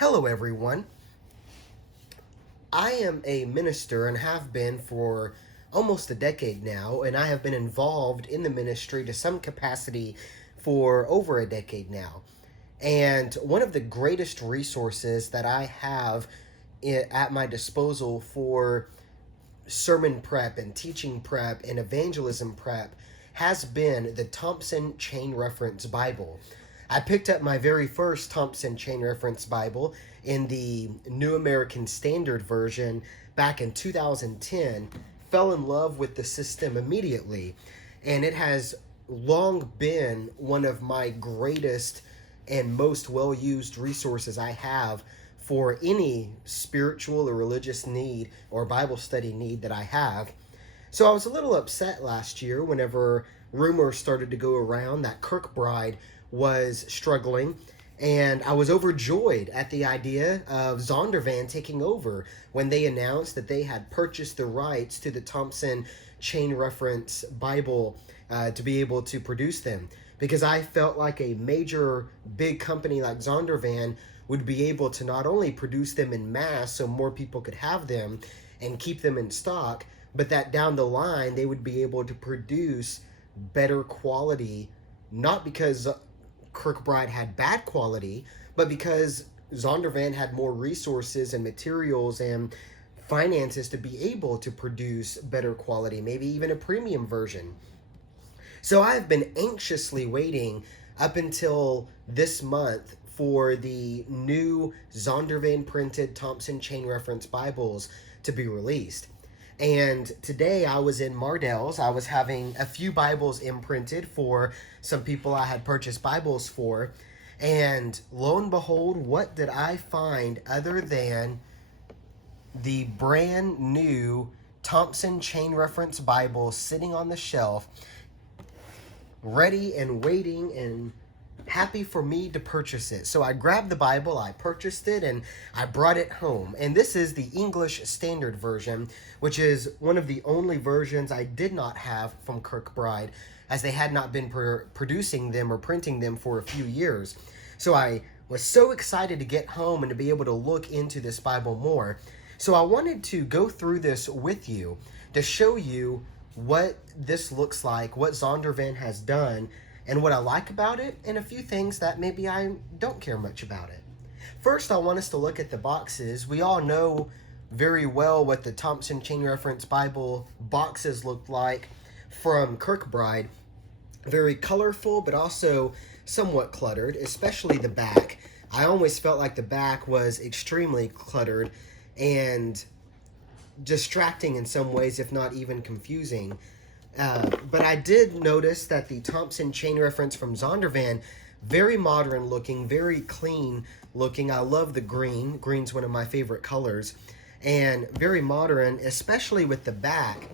Hello everyone. I am a minister and have been for almost a decade now, and I have been involved in the ministry to some capacity for over a decade now. And one of the greatest resources that I have at my disposal for sermon prep and teaching prep and evangelism prep has been the Thompson Chain Reference Bible. I picked up my very first Thompson Chain Reference Bible in the New American Standard Version back in 2010, fell in love with the system immediately, and it has long been one of my greatest and most well-used resources I have for any spiritual or religious need or Bible study need that I have. So I was a little upset last year whenever rumors started to go around that Kirkbride was struggling, and I was overjoyed at the idea of Zondervan taking over when they announced that they had purchased the rights to the Thompson Chain Reference Bible to be able to produce them, because I felt like a major big company like Zondervan would be able to not only produce them in mass so more people could have them and keep them in stock, but that down the line they would be able to produce better quality, not because Kirkbride had bad quality, but because Zondervan had more resources and materials and finances to be able to produce better quality, maybe even a premium version. So I've been anxiously waiting up until this month for the new Zondervan printed Thompson Chain Reference Bibles to be released. And today I was in Mardel's. I was having a few Bibles imprinted for some people I had purchased Bibles for. And lo and behold, what did I find other than the brand new Thompson Chain Reference Bible sitting on the shelf, ready and waiting and happy for me to purchase it. So I grabbed the Bible, I purchased it, and I brought it home. And this is the English Standard Version, which is one of the only versions I did not have from Kirkbride, as they had not been producing them or printing them for a few years. So I was so excited to get home and to be able to look into this Bible more. So I wanted to go through this with you to show you what this looks like, what Zondervan has done, and what I like about it, and a few things that maybe I don't care much about it. First, I want us to look at the boxes. We all know very well what the Thompson Chain Reference Bible boxes look like from Kirkbride. Very colorful, but also somewhat cluttered, especially the back. I always felt like the back was extremely cluttered and distracting in some ways, if not even confusing. But I did notice that the Thompson Chain Reference from Zondervan, very modern looking, very clean looking. I love the green. Green's one of my favorite colors. And very modern, especially with the back.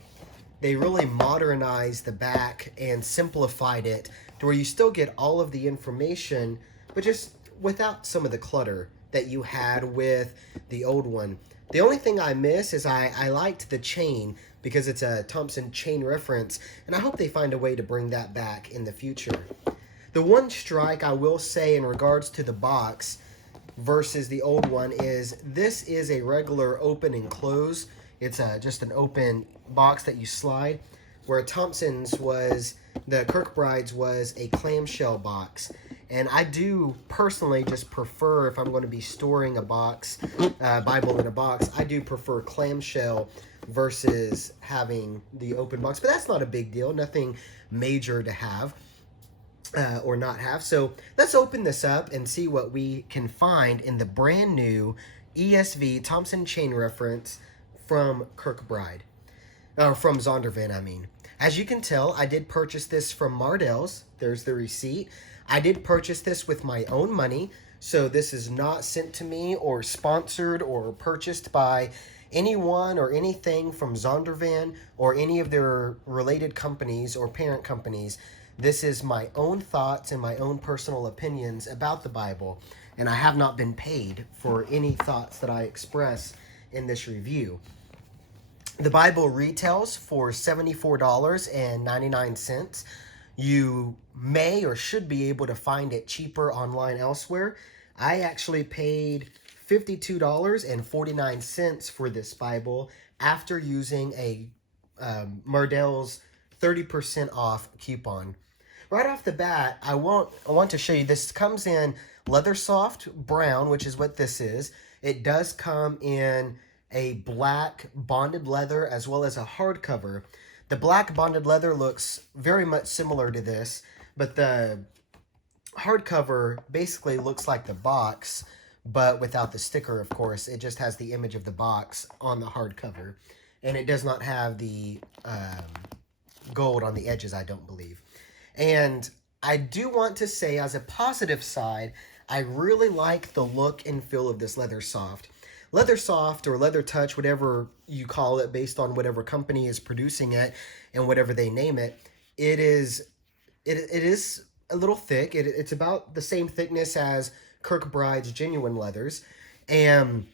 They really modernized the back and simplified it to where you still get all of the information, but just without some of the clutter that you had with the old one. The only thing I miss is I liked the chain, because it's a Thompson Chain Reference, and I hope they find a way to bring that back in the future. The one strike I will say in regards to the box versus the old one is this is a regular open and close. It's just an open box that you slide, where Thompson's was, the Kirkbrides was a clamshell box. And I do personally just prefer, if I'm going to be storing a box, Bible in a box, I do prefer clamshell versus having the open box. But that's not a big deal, nothing major to have or not have. So let's open this up and see what we can find in the brand new ESV Thompson Chain Reference from Kirkbride, or from Zondervan, I mean. As you can tell, I did purchase this from Mardel's. There's the receipt. I did purchase this with my own money, so this is not sent to me or sponsored or purchased by anyone or anything from Zondervan or any of their related companies or parent companies. This is my own thoughts and my own personal opinions about the Bible, and I have not been paid for any thoughts that I express in this review. The Bible retails for $74.99. You may or should be able to find it cheaper online elsewhere. I actually paid $52.49 for this Bible after using a Mardel's 30% off coupon. Right off the bat, I want to show you, this comes in Leathersoft brown, which is what this is. It does come in a black bonded leather as well as a hardcover. The black bonded leather looks very much similar to this, but the hardcover basically looks like the box, but without the sticker, of course. It just has the image of the box on the hardcover, and it does not have the gold on the edges, I don't believe. And I do want to say, as a positive side, I really like the look and feel of this Leathersoft. Leathersoft or Leather Touch, whatever you call it, based on whatever company is producing it and whatever they name it, it is a little thick. It's about the same thickness as Kirkbrides genuine leathers, and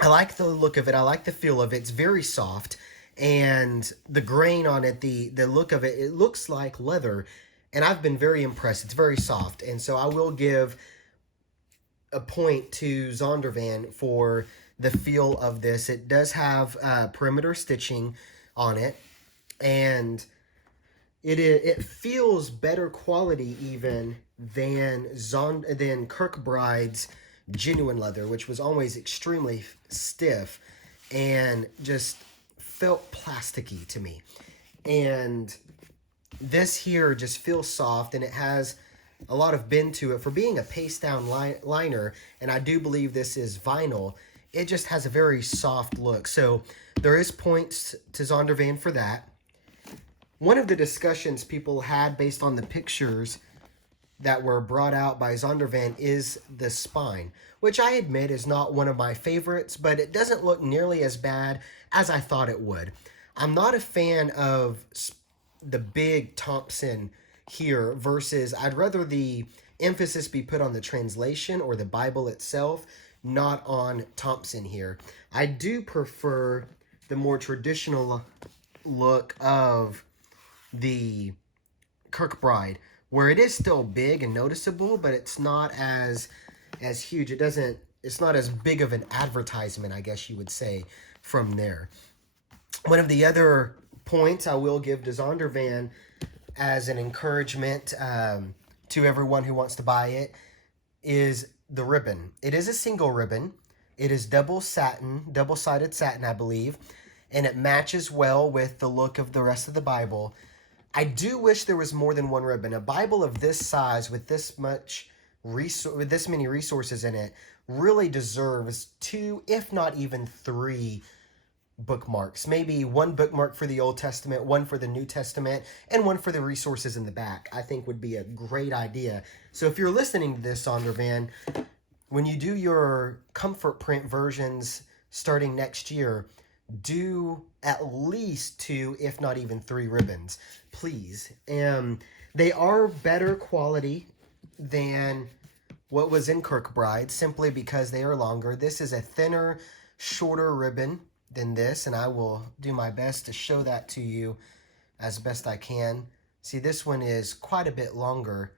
I like the look of it. I like the feel of it. It's very soft, and the grain on it, the look of it, it looks like leather, and I've been very impressed. It's very soft, and so I will give a point to Zondervan for the feel of this. It does have perimeter stitching on it, and it feels better quality even than Kirkbrides genuine leather, which was always extremely stiff and just felt plasticky to me. And this here just feels soft, and it has a lot of bend to it for being a paste down liner, and I do believe this is vinyl. It just has a very soft look, so there is points to Zondervan for that. One of the discussions people had based on the pictures that were brought out by Zondervan is the spine, which I admit is not one of my favorites, but it doesn't look nearly as bad as I thought it would. I'm not a fan of the big Thompson here versus, I'd rather the emphasis be put on the translation or the Bible itself, not on Thompson here. I do prefer the more traditional look of the Kirkbride, where it is still big and noticeable, but it's not as huge. It's not as big of an advertisement, I guess you would say, from there. One of the other points I will give to Zondervan as an encouragement to everyone who wants to buy it is the ribbon. It is a single ribbon. It is double-sided satin, I believe, and it matches well with the look of the rest of the Bible. I do wish there was more than one ribbon. A Bible of this size with this many resources in it really deserves 2, if not even 3 bookmarks. Maybe 1 bookmark for the Old Testament, 1 for the New Testament, and 1 for the resources in the back. I think would be a great idea. So if you're listening to this, Zondervan, when you do your comfort print versions starting next year, do at least 2, if not even 3 ribbons, please. They are better quality than what was in Kirkbride, simply because they are longer. This is a thinner, shorter ribbon than this, and I will do my best to show that to you as best I can. See, this one is quite a bit longer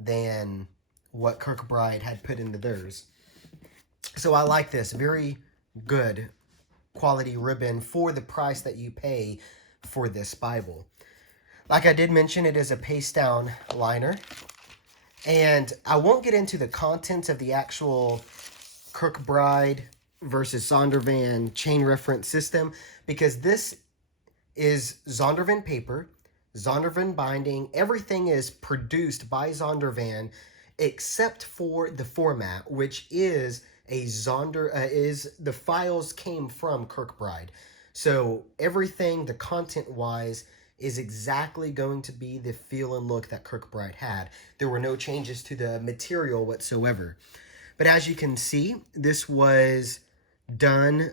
than what Kirkbride had put into theirs. So I like this. Very good quality ribbon for the price that you pay for this Bible. Like I did mention, it is a paste down liner, and I won't get into the contents of the actual Kirkbride versus Zondervan chain reference system, because this is Zondervan paper, Zondervan binding. Everything is produced by Zondervan except for the format, which is the files came from Kirkbride. So everything, the content-wise, is exactly going to be the feel and look that Kirkbride had. There were no changes to the material whatsoever. But as you can see, this was done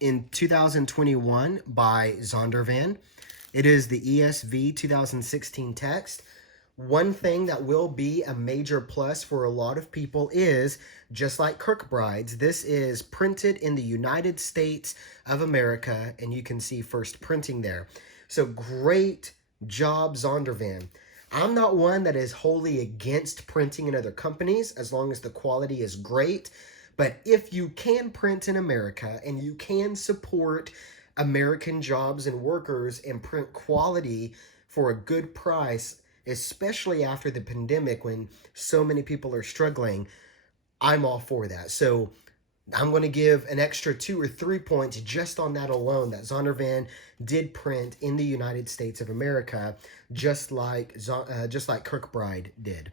in 2021 by Zondervan. It is the ESV 2016 text. One thing that will be a major plus for a lot of people is, just like Kirkbrides, this is printed in the United States of America, and you can see first printing there. So great job, Zondervan. I'm not one that is wholly against printing in other companies as long as the quality is great, But if you can print in America and you can support American jobs and workers and print quality for a good price, especially after the pandemic when so many people are struggling, I'm all for that. So I'm going to give an extra 2 or 3 points just on that alone, that Zondervan did print in the United States of America, just like Kirkbride did.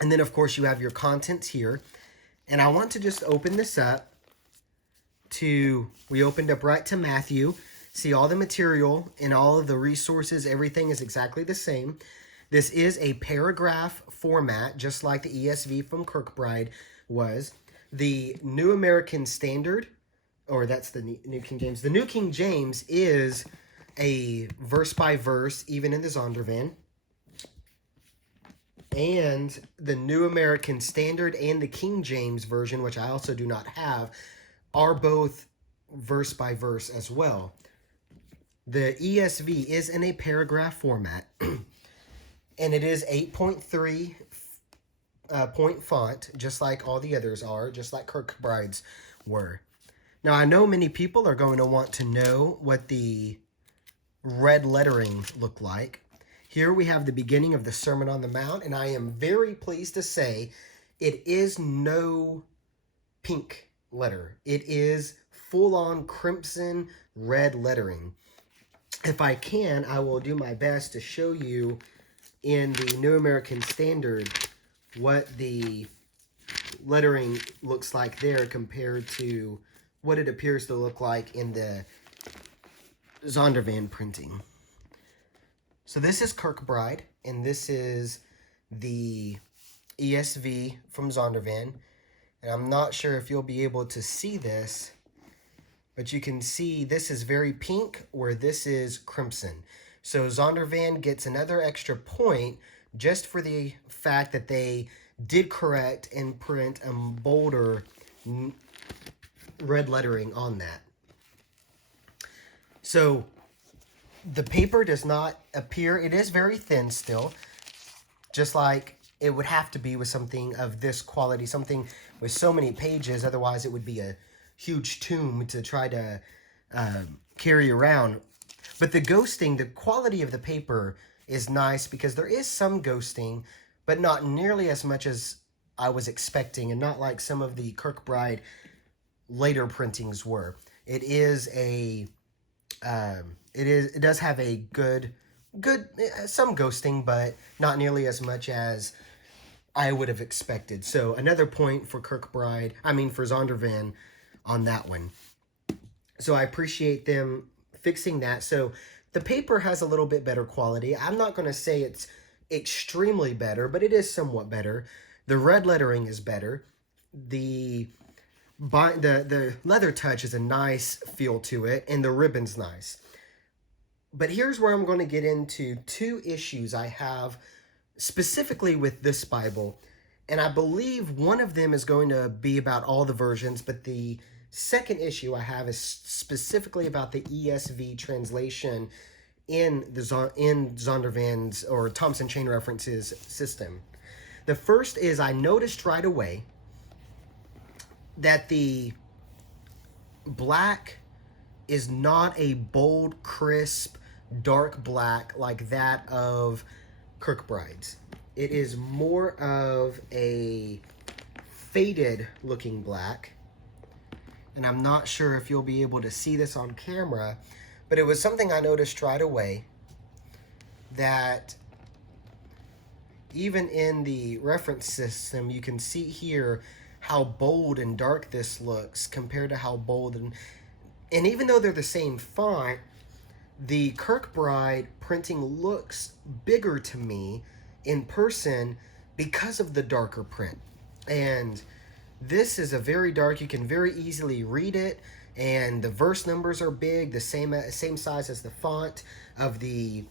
And then, of course, you have your contents here. And I want to just open this up we opened up right to Matthew. See all the material and all of the resources, everything is exactly the same. This is a paragraph format, just like the ESV from Kirkbride was. The New American Standard, or that's the New King James. The New King James is a verse by verse, even in the Zondervan. And the New American Standard and the King James Version, which I also do not have, are both verse by verse as well. The ESV is in a paragraph format, and it is 8.3 point font, just like all the others are, just like Kirkbrides were. Now, I know many people are going to want to know what the red lettering looked like. Here we have the beginning of the Sermon on the Mount, and I am very pleased to say it is no pink letter. It is full-on crimson red lettering. If I can, I will do my best to show you in the New American Standard what the lettering looks like there compared to what it appears to look like in the Zondervan printing. So this is Kirkbride, and this is the ESV from Zondervan. And I'm not sure if you'll be able to see this, but you can see this is very pink, where this is crimson. So Zondervan gets another extra point just for the fact that they did correct and print a bolder red lettering on that. So the paper does not appear, it is very thin still, just like it would have to be with something of this quality, something with so many pages. Otherwise, it would be a huge tome to try to carry around. But the ghosting, the quality of the paper is nice because there is some ghosting, but not nearly as much as I was expecting, and not like some of the Kirkbride later printings were. It is a it does have a good some ghosting, but not nearly as much as I would have expected. So another point for for Zondervan on that one. So I appreciate them fixing that. So the paper has a little bit better quality. I'm not going to say it's extremely better, but it is somewhat better. The red lettering is better. The leather touch is a nice feel to it, and the ribbon's nice. But here's where I'm going to get into 2 issues I have specifically with this Bible. And I believe one of them is going to be about all the versions, but the second issue I have is specifically about the ESV translation in Zondervan's or Thompson Chain References system. The first is I noticed right away that the black is not a bold, crisp, dark black like that of Kirkbrides. It is more of a faded looking black. And I'm not sure if you'll be able to see this on camera, but it was something I noticed right away, that even in the reference system, you can see here how bold and dark this looks compared to how bold and even though they're the same font, the Kirkbride printing looks bigger to me in person because of the darker print. And this is a very dark, you can very easily read it, and the verse numbers are big, the same size as the font of the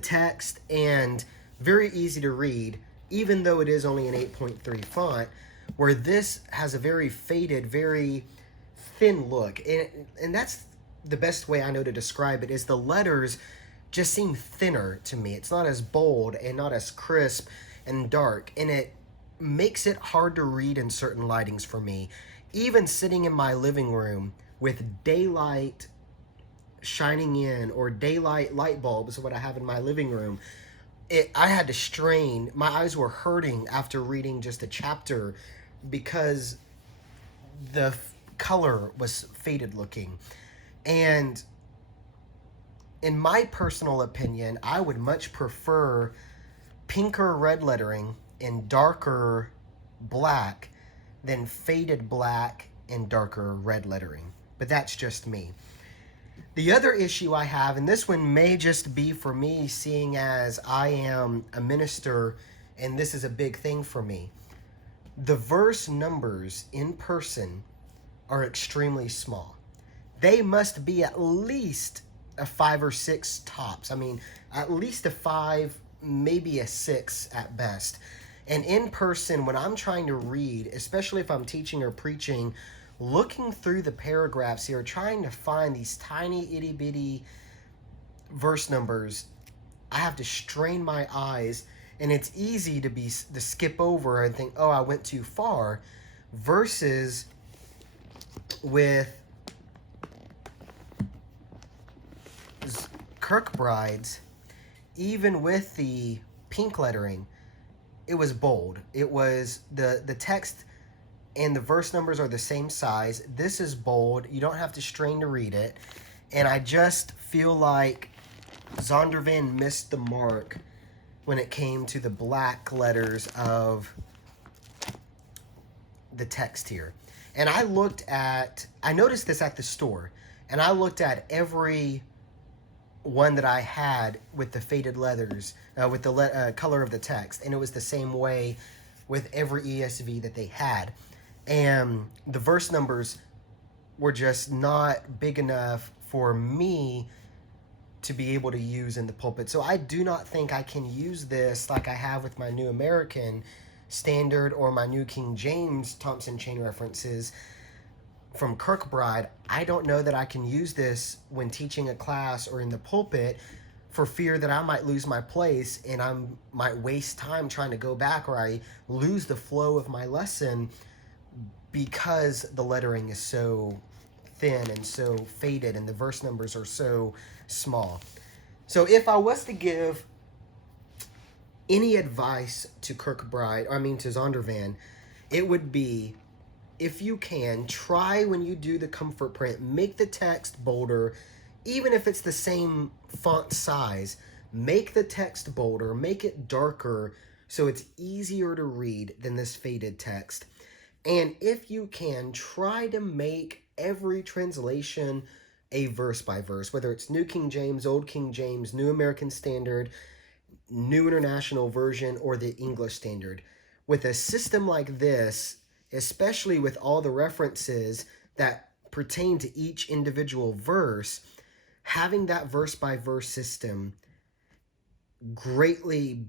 text, and very easy to read, even though it is only an 8.3 font, where this has a very faded, very thin look. And that's the best way I know to describe it, is the letters just seem thinner to me. It's not as bold and not as crisp and dark, and makes it hard to read in certain lightings for me. Even sitting in my living room with daylight shining in, or daylight light bulbs, what I have in my living room, I had to strain. My eyes were hurting after reading just a chapter because the color was faded looking. And in my personal opinion, I would much prefer pinker red lettering and darker black than faded black and darker red lettering. But that's just me. The other issue I have, and this one may just be for me, seeing as I am a minister and this is a big thing for me, the verse numbers in person are extremely small. They must be at least a 5 or 6 tops. I mean, at least a 5, maybe a 6 at best. And in person, when I'm trying to read, especially if I'm teaching or preaching, looking through the paragraphs here, trying to find these tiny itty bitty verse numbers, I have to strain my eyes, and it's easy to skip over and think, oh, I went too far, versus with Kirkbrides, even with the pink lettering, it was bold. It was the text and the verse numbers are the same size. This is bold. You don't have to strain to read it. And I just feel like Zondervan missed the mark when it came to the black letters of the text here. And I noticed this at the store, and I looked at every one that I had with the faded letters, with the color of the text, and it was the same way with every ESV that they had. And the verse numbers were just not big enough for me to be able to use in the pulpit. So I do not think I can use this like I have with my New American Standard or my New King James Thompson Chain References from Kirkbride. I don't know that I can use this when teaching a class or in the pulpit, for fear that I might lose my place and I might waste time trying to go back, or I lose the flow of my lesson because the lettering is so thin and so faded and the verse numbers are so small. So if I was to give any advice to to Zondervan, it would be, if you can, try when you do the comfort print, make the text bolder, even if it's the same font size, make the text bolder, make it darker so it's easier to read than this faded text. And if you can, try to make every translation a verse by verse, whether it's New King James, Old King James, New American Standard, New International Version, or the English Standard. With a system like this, especially with all the references that pertain to each individual verse, having that verse by verse system greatly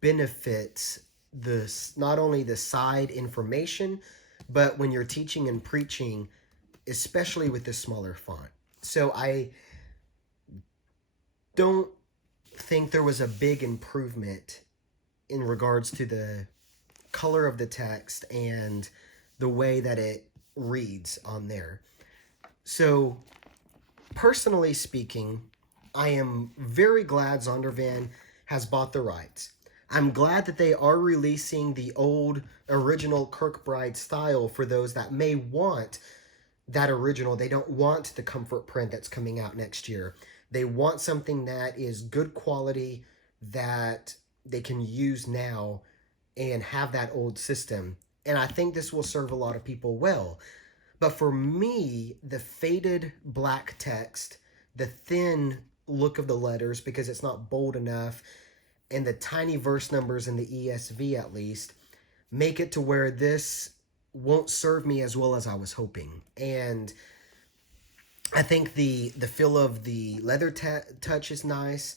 benefits not only the side information, but when you're teaching and preaching, especially with the smaller font. So I don't think there was a big improvement in regards to the color of the text and the way that it reads on there. So personally speaking, I am very glad Zondervan has bought the rights. I'm glad that they are releasing the old original Kirkbride style for those that may want that original. They don't want the comfort print that's coming out next year. They want something that is good quality that they can use now and have that old system. And I think this will serve a lot of people well. But for me, the faded black text, the thin look of the letters because it's not bold enough, and the tiny verse numbers in the ESV at least, make it to where this won't serve me as well as I was hoping. And I think the feel of the leather touch is nice.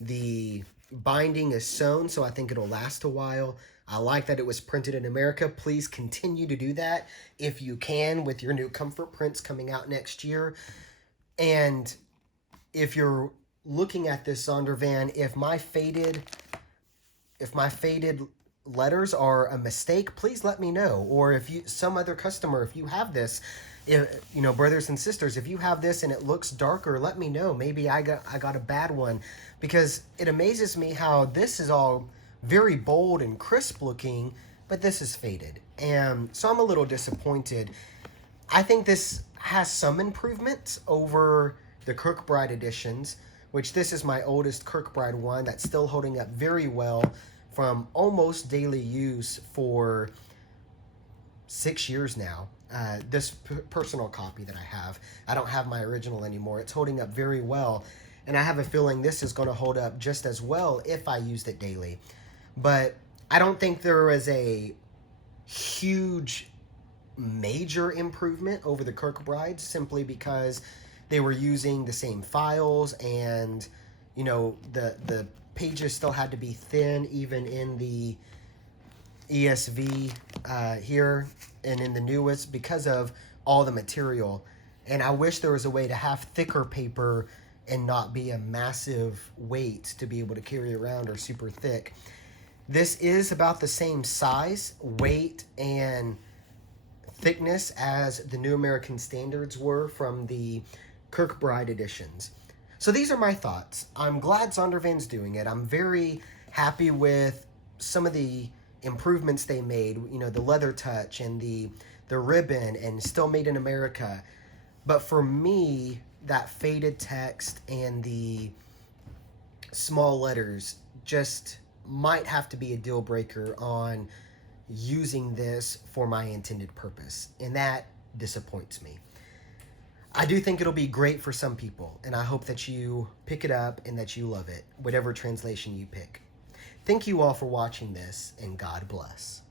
The binding is sewn, so I think it'll last a while. I like that it was printed in America. Please continue to do that if you can with your new comfort prints coming out next year. And if you're looking at this Zondervan, if my faded letters are a mistake, please let me know. Or if you, some other customer, if you have this, brothers and sisters, if you have this and it looks darker, let me know. Maybe I got a bad one, because it amazes me how this is all very bold and crisp looking, but this is faded. And so I'm a little disappointed. I think this has some improvements over the Kirkbride editions, which this is my oldest Kirkbride one that's still holding up very well from almost daily use for 6 years now. This personal copy that I don't have my original anymore. It's holding up very well, and I have a feeling this is going to hold up just as well if I used it daily. But I don't think there is a huge major improvement over the Kirkbrides, simply because they were using the same files, and the pages still had to be thin even in the ESV here and in the newest, because of all the material. And I wish there was a way to have thicker paper and not be a massive weight to be able to carry around, or super thick. This is about the same size, weight, and thickness as the New American Standards were from the Kirkbride editions. So these are my thoughts. I'm glad Zondervan's doing it. I'm very happy with some of the improvements they made, the leather touch and the ribbon, and still made in America. But for me, that faded text and the small letters just might have to be a deal breaker on using this for my intended purpose, and that disappoints me. I do think it'll be great for some people, and I hope that you pick it up and that you love it, whatever translation you pick. Thank you all for watching this, and God bless.